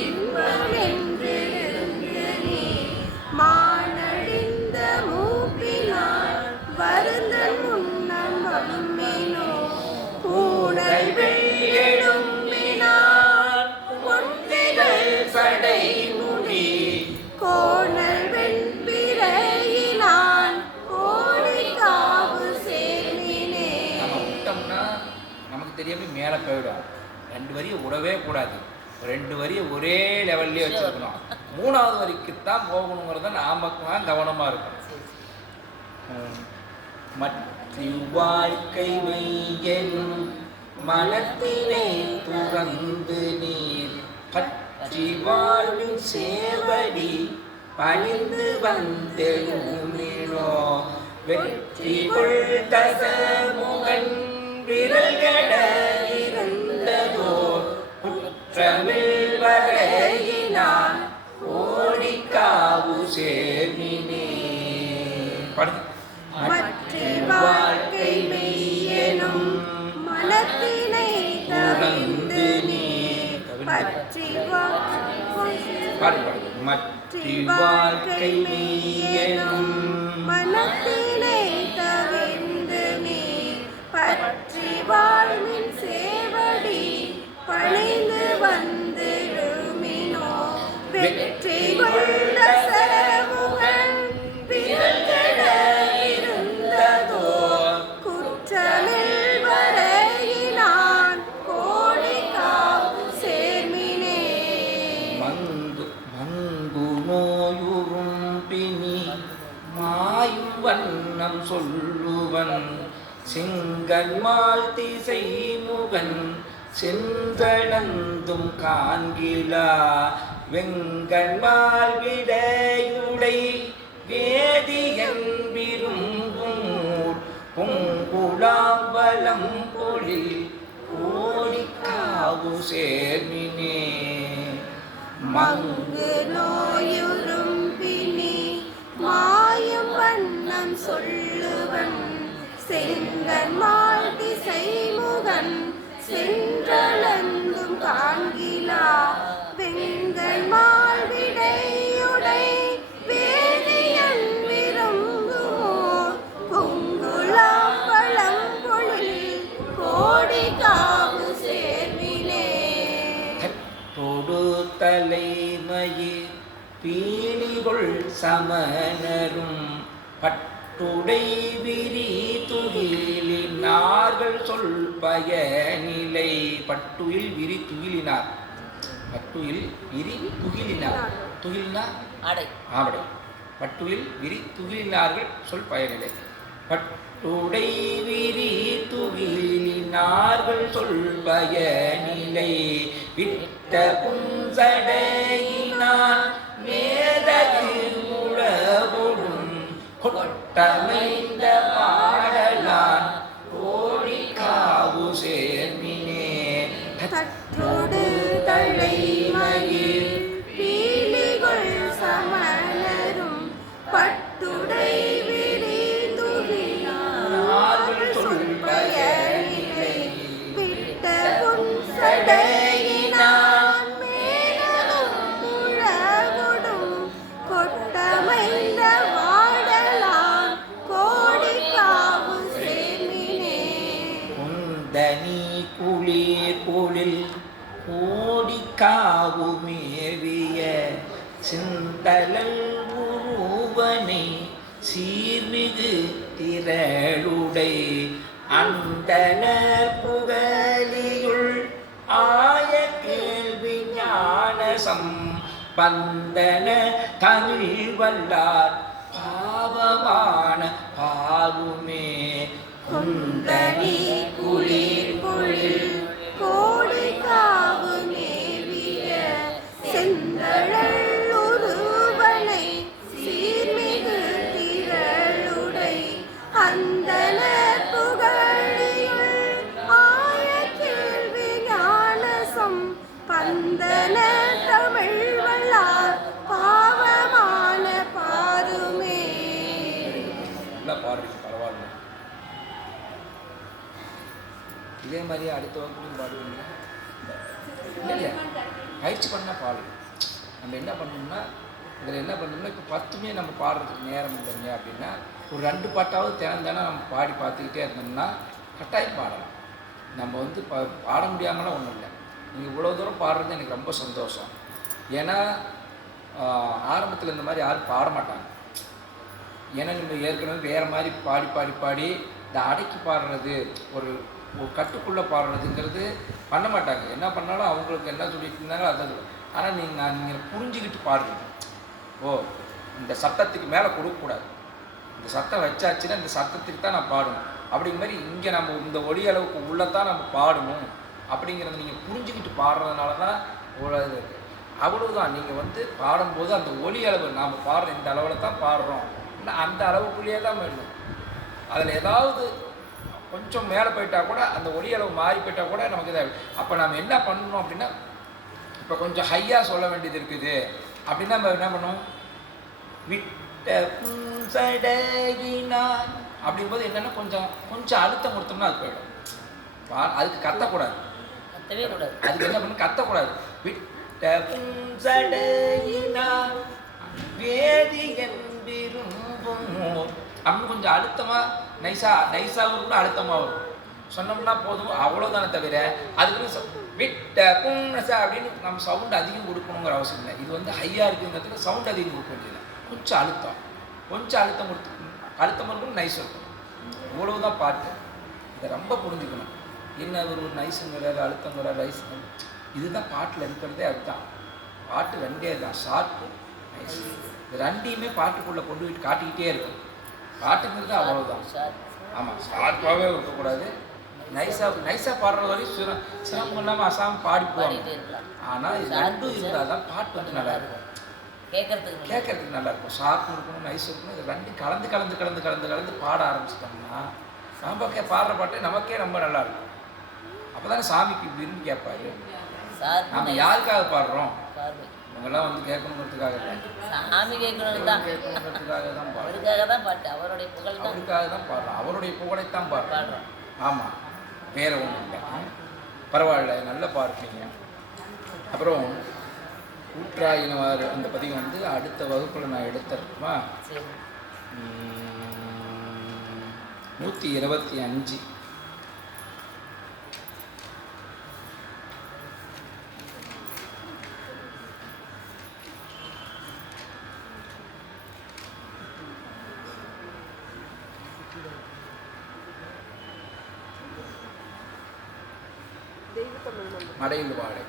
இன்பமென்றிருந்து நீ மானடிந்த மூப்பினார் வருந்தன் முன்னம் வம்மினோ பூடல் வெள்ளெடும்பினார் பொன்திகள் சடைமுடி கோணல் வெண்பிறையினான் கோடிக்காவு சேர்மினே. நம்ம விட்டோம்னா நமக்கு தெரியாம மேலே போயிடும். 2 வரியை விடவே கூடாது. 2 வரியை ஒரே லெவல்லே வச்சுருக்கணும். 3வது வரிக்குத்தான் போகணுங்கிறத நாம கவனமாக இருக்கணும். மற்ற வாழ்க்கை வையனும் மனத்தினை துறந்து நீர் பற்றி வாழ்வின் சேவடி பணிந்து வந்தெழுமினோ வெற்றி கொள் தசமுகன் விரல்கட இருந்ததோ குற்றமில் வரையினான் ஓடிக்காவு சேர்மினே. மற்ற வாழ்க்கை மெய்யெனும் மனத்தினை துறந்து நீர் பற்றி மற்ற வாழ்க்கை மெய்யெனும் மனத்தினை தவிர்ந்து நீர் பற்றி வாழ்வின் சேவடி பணிந்து வந்திடுமினோ வெற்றி கொண்ட சரமுகன் விரல்கட இருந்ததோ குற்றமில் வரையினான் கோடிக்காவு சேர்மினே. மங்கு நோயுறும் பிணி மாயும் வண்ணம் சொல்லுவன் செங்கல் மால் திசை முகன் சென்றளந்தும் காண்கிலா வெங்கல் மால் விடையுடை வேதியன் விரும்பும் பொங்குளாம்பலம் பொழில் கோடிக்காவு சேர்மினே. மங்கு நோயுறும் பிணி மாயும் வண்ணம் சொல்லுவன் செங்கன் மால் திசை முகன் சென்றளந்தும் காண்கிலா வெங்கல் மால் விடையுடை வேதியன் விரும்புமோர் பொங்குளாம்பலம் பொழில் கோடிக்காவு சேர்மினே. தொடு தலைமயிர் பீலிகொள் சமணரும் பட்டுடை விரி துகிலினார்கள் சொல் பயனிலை. பட்டுயில் விரி துகிலினார். பட்டுயில் விரி துகிலினார். துகிலினா ஆடை. பட்டுயில் விரி துகிலினார்கள் சொல் பயனிலை. பட்டுடை விரி துகிலினார்கள் சொல் பயனிலை விட்ட புன்சடையினான் மேதகு முழவொடும் கொட்டமைந்த பாடலான் கோடிக்காவு சேர்மினே. தற்றோடு தலைமயிர் பீலிகொள் சமணரும் பட்டுடை விரி துகிலினார்கள் சொல் பயனிலை விட்ட புன்சடையினான் மேலும் முழவொடும் கொட்டமைந்த வாடலான் கோடிக்காவு சேர்மினே. குந்தனி குளிர் பொழில் கோடிக்காவு மேவிய சிந்தலல் உருவனை சீர்மிகு திரளுடை அந்தன புகலியுள் ஆய கேள்வி ஞானசம் பந்தன தமிழ் வல்லார் பாவமான பாவுமே. குந்தனி குளிர் பொழில் கோடிக்காவு மேவிய செந்தழல் உருவனை சீர்மிகு திரளுடை அந்தன புகழியுள் ஆய கேள்வி ஞானசம் பந்தன தமிழ் வல்லார் பாவமான பாருமே. பரவாயில்ல. இதே மாதிரி அடுத்த வகுப்புலையும் பாடுவீங்களா? இல்லை பயிற்சி பண்ணால் பாடலாம். நம்ம என்ன பண்ணணும்னா இதில் என்ன பண்ணணும்னா இப்போ 10மே நம்ம பாடுறதுக்கு நேரம் இல்லைங்க அப்படின்னா ஒரு 2 பாட்டாவது தினம் நம்ம பாடி பார்த்துக்கிட்டே இருந்தோம்னா கட்டாயம் பாடலாம். நம்ம வந்து பாட முடியாமலாம் ஒன்றும் இல்லை. நீங்கள் இவ்வளோ தூரம் பாடுறது எனக்கு ரொம்ப சந்தோஷம். ஏன்னா ஆரம்பத்தில் இந்த மாதிரி யாரும் பாட மாட்டாங்க. ஏன்னா நம்ம ஏற்கனவே வேறு மாதிரி பாடி பாடி பாடி இந்த அடக்கி பாடுறது ஒரு கட்டுக்குள்ளே பாடுறதுங்கிறது பண்ண மாட்டாங்க. என்ன பண்ணாலும் அவங்களுக்கு என்ன சொல்லிட்டு இருந்தாங்க அது. ஆனால் நீங்கள் புரிஞ்சுக்கிட்டு பாடுறீங்க. ஓ இந்த சத்தத்துக்கு மேலே கொடுக்கக்கூடாது, இந்த சத்தம் வச்சாச்சுன்னா இந்த சத்தத்துக்கு தான் நான் பாடணும் அப்படிங்கிற மாதிரி இங்கே நம்ம இந்த ஒலி அளவுக்கு உள்ளத்தான் நம்ம பாடணும் அப்படிங்கிறத நீங்கள் புரிஞ்சுக்கிட்டு பாடுறதுனால தான் உள்ளது. அவ்வளவுதான். நீங்கள் வந்து பாடும்போது அந்த ஒலி அளவு நாம் பாடுற இந்த அளவில் தான் பாடுறோம், அந்த அளவுக்குள்ளேயே தான் வேணும். அதில் ஏதாவது கொஞ்சம் மேலே போயிட்டால் கூட அந்த ஒலி அளவு மாறி போயிட்டால் கூட நமக்கு இதாக. அப்போ நம்ம என்ன பண்ணணும் அப்படின்னா இப்போ கொஞ்சம் ஹையாக சொல்ல வேண்டியது இருக்குது அப்படின்னா நம்ம என்ன பண்ணுவோம், விட்ட சடையினான் அப்படிங்கும்போது என்னென்னா கொஞ்சம் அழுத்தம் கொடுத்தோம்னா அது போயிடும். அதுக்கு கத்தக்கூடாது, அதுக்கு என்ன பண்ணணும், கத்தக்கூடாது. விட்ட சடையினான் வேதியன் விரும்பும் அப்படின்னு கொஞ்சம் அழுத்தமாக நைஸாக கூட அழுத்தமாக வரும் சொன்னோம்னா போதும். அவ்வளோதானே தவிர அதுக்கு விட்ட புண்ணசா அப்படின்னு நம்ம சவுண்ட் அதிகம் கொடுக்கணுங்கிற அவசியம் இல்லை. இது வந்து ஹையாக இருக்குங்கிறதுக்கு சவுண்ட் அதிகம் கொடுக்க வேண்டியது, கொஞ்சம் அழுத்தம் கொடுத்து அழுத்தம் இருக்கணும், நைஸ் இருக்கும். இவ்வளவுதான் பாட்டு. இதை ரொம்ப புரிஞ்சுக்கணும். என்ன ஒரு நைஸுங்கிறாரு, அழுத்தங்கிறாரு, ரைஸ், இதுதான் பாட்டில் இருக்கிறதே. அதுதான் பாட்டு ரெண்டே தான், ஷார்ப்பு நைஸ். இது ரெண்டையுமே பாட்டுக்குள்ளே கொண்டு போயிட்டு காட்டிக்கிட்டே இருக்கும். பாட்டுங்கிறது அவ்வளோதான். ஆமாம், ஷார்ப்பாகவே இருக்கக்கூடாது. நைஸாக பாடுற வரையும் சிரமம் இல்லாமல் அசாமல் பாடி போவாங்க. ஆனால் இது ரெண்டும் இருந்தால் தான் பாட்டு வந்து நல்லா இருக்கும், கேட்கறதுக்கு நல்லா இருக்கும். ஷார்ப்பும் இருக்கணும், நைஸ் இருக்கணும். இது ரெண்டும் கலந்து பாட ஆரம்பிச்சிட்டோம்னா நம்ம பாடுற பாட்டு நமக்கே ரொம்ப நல்லா இருக்கும். அப்போ தானே சாமிக்கு விரும்பி கேட்பாரு. நம்ம யாருக்காக பாடுறோம், இவங்கெல்லாம் வந்து கேட்கணுங்கிறதுக்காக இல்லை, சாமி கேட்கணுங்கிறதுக்காக தான் பாட்டு, அவருடைய புகழ் அவருக்காக தான் பாடுறோம், அவருடைய புகழைத்தான் பாடுறோம். ஆமாம், வேறு ஒன்றும் இல்லை. பரவாயில்ல, நல்ல பாடுறீங்க. அப்புறம் ஊற்றாயினவாறு அந்த பதிகம் வந்து அடுத்த வகுப்பில் நான் எடுத்துருக்குமா 125. மடையில் வாடை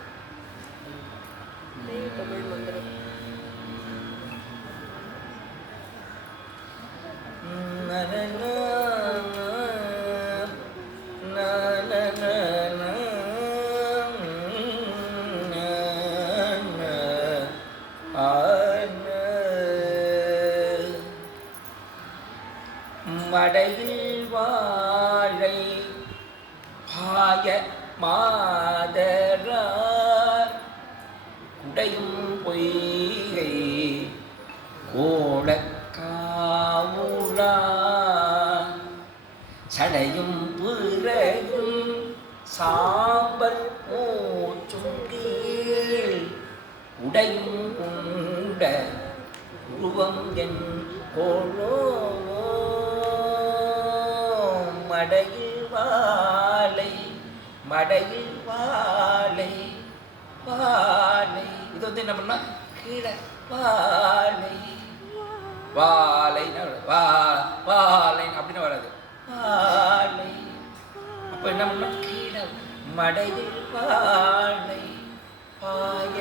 மடையில் வாழை பாய மாதரார் குடையும் பொய்கை கோடக்காவுளா சடையும் பிறையும் சாம்பல் மூச்சும் கீழ் உடையும் கொண்ட உருவம் என் கோளோ மடையில் வாழை இது வந்து என்ன பண்ணா கீழே வாழைன்னு அப்படின்னு வராது, வாழை. அப்போ என்ன பண்ணா கீழே மடையில் வாழை பாய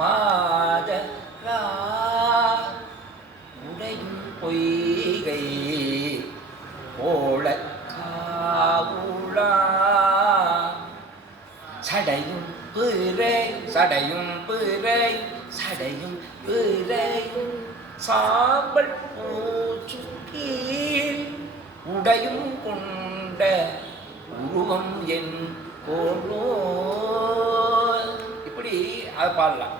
மாதரா உடையும் பொய்கை கோளக்காவுளா சடையும் பிறையும் சாம்பல் மூச்சும் கீழ் உடையும் கொண்ட உருவம் என் கோளோ. இப்படி அதை பாடலாம்.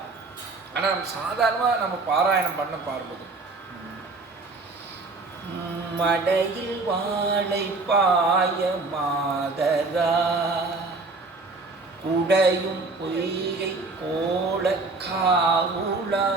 ஆனால் நம்ம சாதாரணமாக நம்ம பாராயணம் பாடும்போது மடையில் வாழை பாய மாதரா குடையும் பொய்கை கோ காவுலா